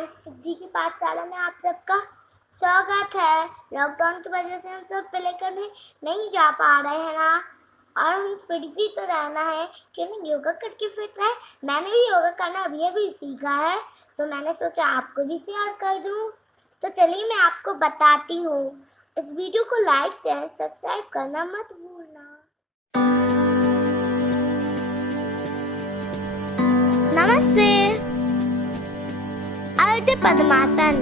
Friends, सिद्धि की पाठशाला में आप सबका स्वागत है। लॉकडाउन की वजह से हम सब प्ले करने नहीं जा पा रहे हैं ना, और हम फिट भी तो रहना है, क्यों नहीं योगा करके फिट रहे। मैंने भी योगा करना अभी सीखा है, तो मैंने सोचा आपको भी शेयर कर दूं। तो चलिए मैं आपको बताती हूँ। इस वीडियो को लाइक शेयर सब्सक्राइब करना मत भूलना। नमस्ते। अर्ध पद्मासन।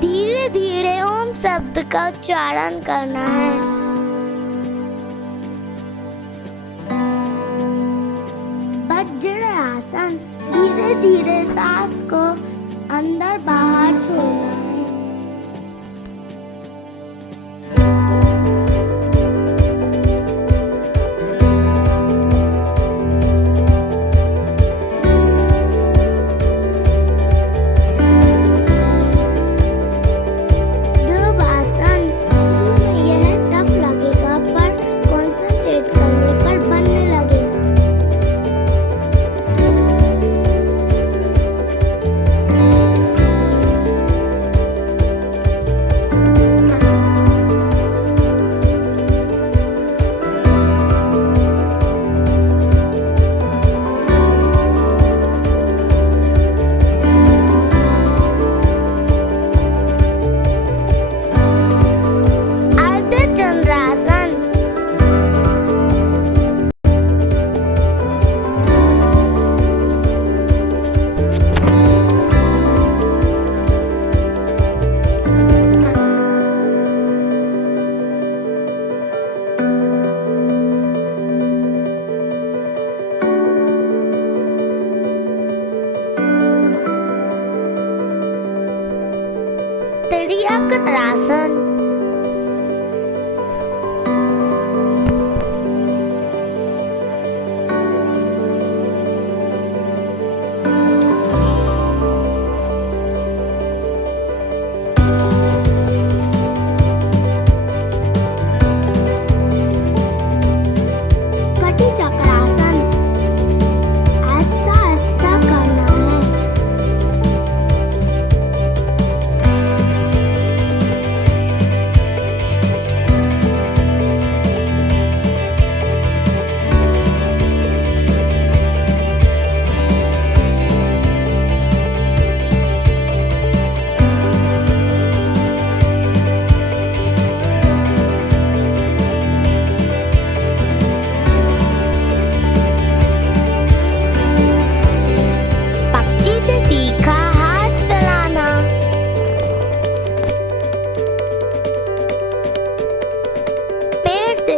धीरे धीरे ओम शब्द का उच्चारण करना है। वज्रासन। धीरे धीरे सांस को अंदर बाहर छोड़ना है। त्रियाकत्रासन।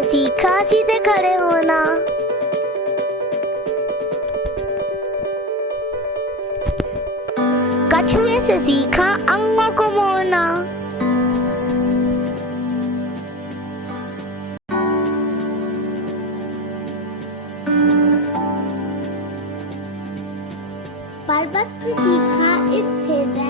सीखा सीधे खड़े होना। कछुए से सीखा अंगों को मोड़ना। पर्वत से सीखा स्थिर रहना।